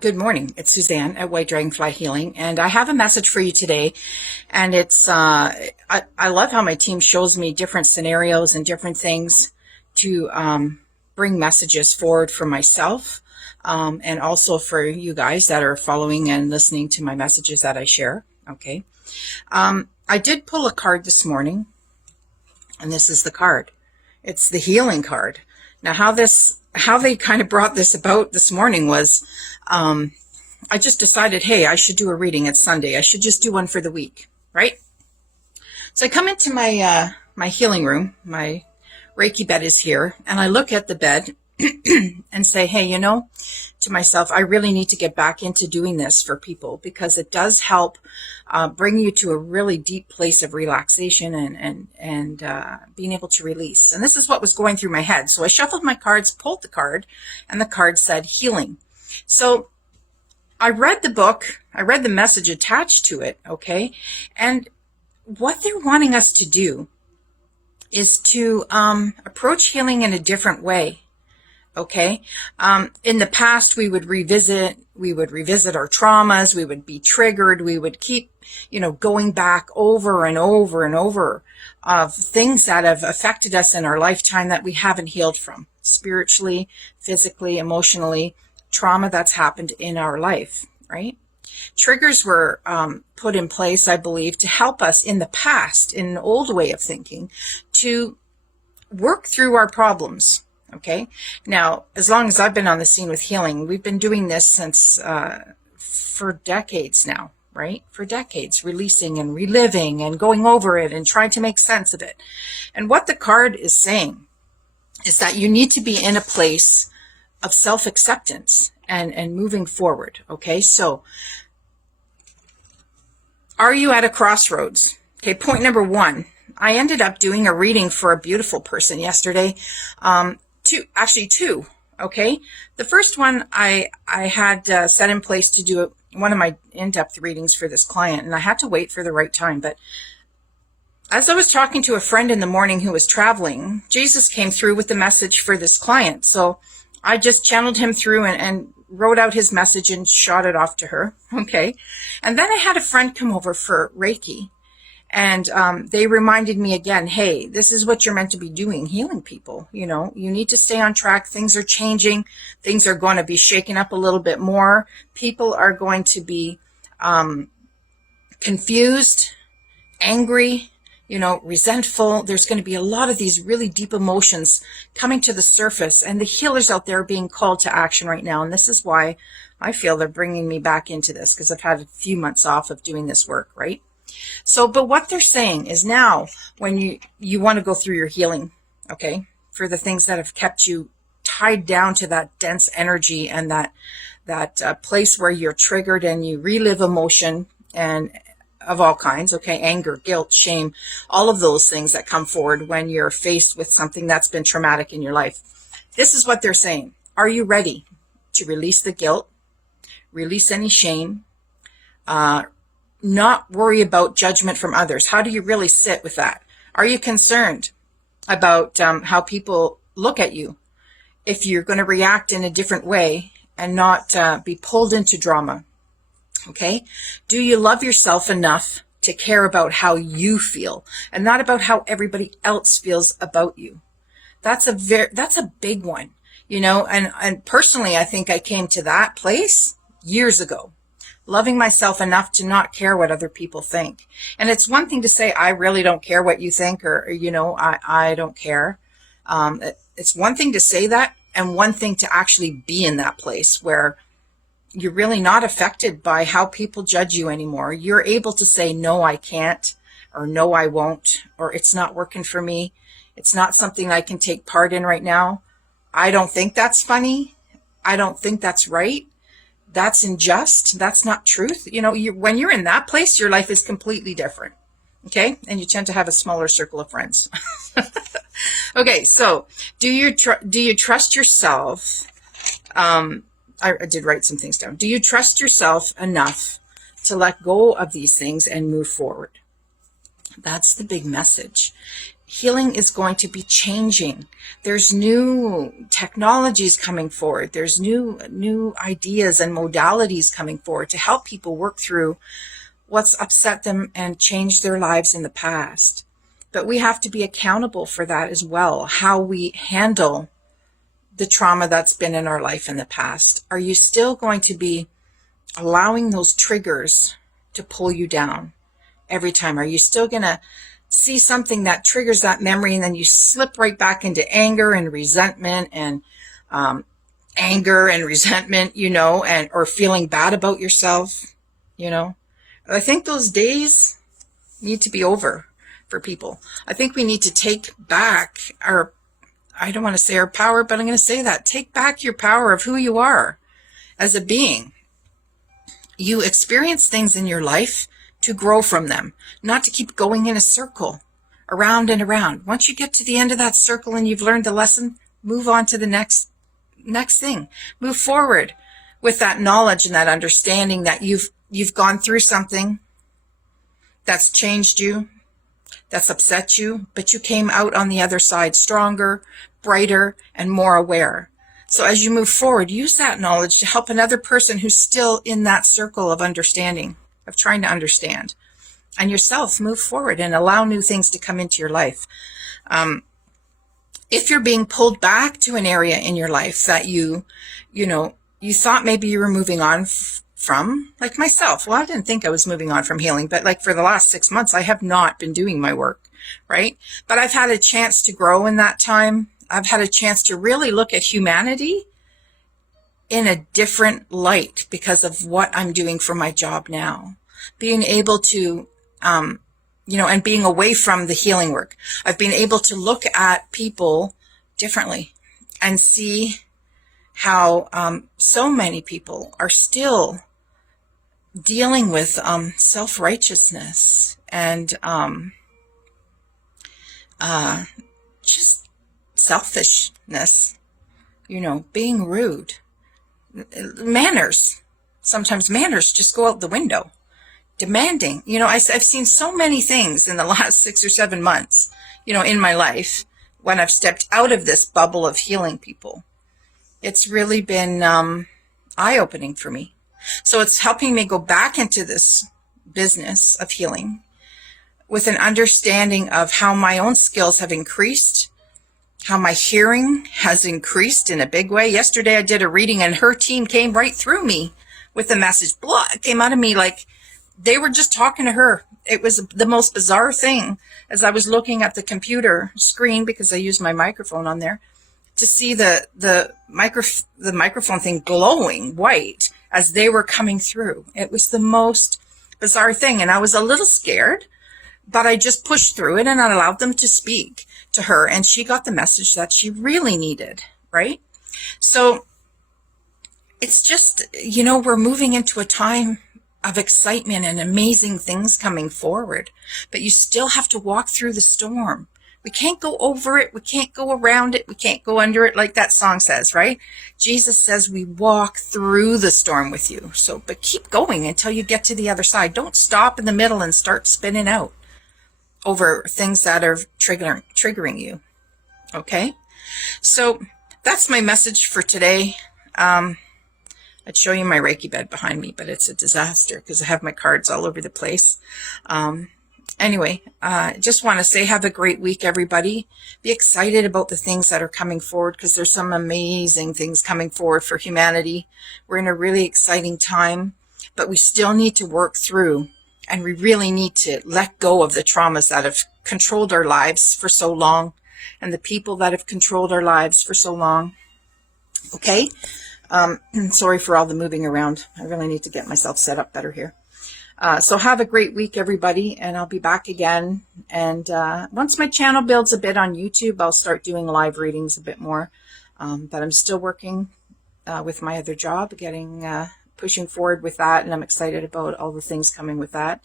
Good morning. It's Suzanne at White Dragonfly Healing, and I have a message for you today. And I love how my team shows me different scenarios and different things to bring messages forward for myself, and also for you guys that are following and listening to my messages that I share. Okay. I did pull a card this morning, and this is the card. It's the healing card. Now, how they kind of brought this about this morning was, I just decided, hey, I should do a reading. It's Sunday. I should just do one for the week, right? So I come into my healing room. My Reiki bed is here, and I look at the bed and say, hey, to myself, I really need to get back into doing this for people, because it does help bring you to a really deep place of relaxation and being able to release. And this is what was going through my head. So I shuffled my cards, pulled the card, and the card said healing. So I read the book, I read the message attached to it, okay? And what they're wanting us to do is to approach healing in a different way. Okay. In the past, we would revisit our traumas. We would be triggered. We would keep, going back over and over and over of things that have affected us in our lifetime that we haven't healed from, spiritually, physically, emotionally, trauma that's happened in our life, right? Triggers were put in place, I believe, to help us in the past, in an old way of thinking, to work through our problems. Okay. Now, as long as I've been on the scene with healing, we've been doing this since for decades now, right? For decades, releasing and reliving and going over it and trying to make sense of it. And what the card is saying is that you need to be in a place of self-acceptance and moving forward. Okay. So are you at a crossroads? Okay. Point number one. I ended up doing a reading for a beautiful person yesterday. Two. Okay. The first one I had set in place to do one of my in-depth readings for this client, and I had to wait for the right time. But as I was talking to a friend in the morning who was traveling, Jesus came through with the message for this client. So I just channeled him through and wrote out his message and shot it off to her. Okay. And then I had a friend come over for Reiki. And they reminded me again, hey, this is what you're meant to be doing, healing people. You need to stay on track. Things are changing. Things are going to be shaken up a little bit more. People are going to be confused, angry, resentful. There's going to be a lot of these really deep emotions coming to the surface. And the healers out there are being called to action right now. And this is why I feel they're bringing me back into this, because I've had a few months off of doing this work, right? So, but what they're saying is now when you want to go through your healing, okay, for the things that have kept you tied down to that dense energy and that place where you're triggered and you relive emotion and of all kinds, okay, anger, guilt, shame, all of those things that come forward when you're faced with something that's been traumatic in your life. This is what they're saying. Are you ready to release the guilt, release any shame, not worry about judgment from others? How do you really sit with that? Are you concerned about how people look at you if you're going to react in a different way and not be pulled into drama? Okay. Do you love yourself enough to care about how you feel and not about how everybody else feels about you? That's a big one, and personally, I think I came to that place years ago. Loving myself enough to not care what other people think. And it's one thing to say, I really don't care what you think, or I don't care. It's one thing to say that, and one thing to actually be in that place where you're really not affected by how people judge you anymore. You're able to say, no, I can't, or no, I won't, or it's not working for me. It's not something I can take part in right now. I don't think that's funny. I don't think that's right. That's unjust. That's not truth. When you're in that place, your life is completely different. Okay. And you tend to have a smaller circle of friends. Okay. So do you trust yourself? I did write some things down. Do you trust yourself enough to let go of these things and move forward? That's the big message. healing is going to be changing. There's new technologies coming forward. There's new ideas and modalities coming forward to help people work through what's upset them and change their lives in the past. But we have to be accountable for that as well, how we handle the trauma that's been in our life in the past. Are you still going to be allowing those triggers to pull you down every time? Are you still going to see something that triggers that memory and then you slip right back into anger and resentment and or feeling bad about yourself? I think those days need to be over for people. I think we need to take back I don't want to say our power, but I'm going to say that. Take back your power of who you are as a being. You experience things in your life to grow from them, not to keep going in a circle, around and around. Once you get to the end of that circle and you've learned the lesson, move on to the next thing. Move forward with that knowledge and that understanding that you've gone through something that's changed you, that's upset you, but you came out on the other side stronger, brighter, and more aware. So as you move forward, use that knowledge to help another person who's still in that circle of understanding, of trying to understand. And yourself, move forward and allow new things to come into your life. If you're being pulled back to an area in your life that you thought maybe you were moving on from, like myself. Well, I didn't think I was moving on from healing, but like for the last 6 months, I have not been doing my work, right? But I've had a chance to grow in that time. I've had a chance to really look at humanity in a different light because of what I'm doing for my job now. Being able to, and being away from the healing work, I've been able to look at people differently and see how so many people are still dealing with self-righteousness and just selfishness, being rude. Manners. Sometimes manners just go out the window. Demanding. I've seen so many things in the last 6 or 7 months, in my life when I've stepped out of this bubble of healing people. It's really been eye-opening for me. So it's helping me go back into this business of healing with an understanding of how my own skills have increased, how my hearing has increased in a big way. Yesterday I did a reading and her team came right through me with the message. Blood came out of me like they were just talking to her. It was the most bizarre thing as I was looking at the computer screen, because I use my microphone on there, to see the microphone thing glowing white as they were coming through. It was the most bizarre thing. And I was a little scared, but I just pushed through it and I allowed them to speak to her. And she got the message that she really needed, right? So it's just, we're moving into a time of excitement and amazing things coming forward, but you still have to walk through the storm. We can't go over it. We can't go around it. We can't go under it, like that song says, right? Jesus says we walk through the storm with you. But keep going until you get to the other side. Don't stop in the middle and start spinning out over things that are triggering you. Okay? So that's my message for today. I'd show you my Reiki bed behind me, but it's a disaster because I have my cards all over the place. Anyway, just want to say have a great week, everybody. Be excited about the things that are coming forward because there's some amazing things coming forward for humanity. We're in a really exciting time, but we still need to work through, and we really need to let go of the traumas that have controlled our lives for so long and the people that have controlled our lives for so long. Okay? Sorry for all the moving around. I really need to get myself set up better here. So have a great week, everybody, and I'll be back again. And once my channel builds a bit on YouTube, I'll start doing live readings a bit more. But I'm still working with my other job, pushing forward with that, and I'm excited about all the things coming with that.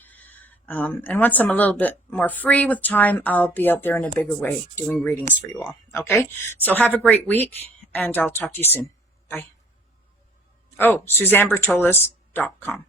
And once I'm a little bit more free with time, I'll be out there in a bigger way doing readings for you all. Okay? So have a great week, and I'll talk to you soon. Bye. Oh, SuzanneBertolas.com.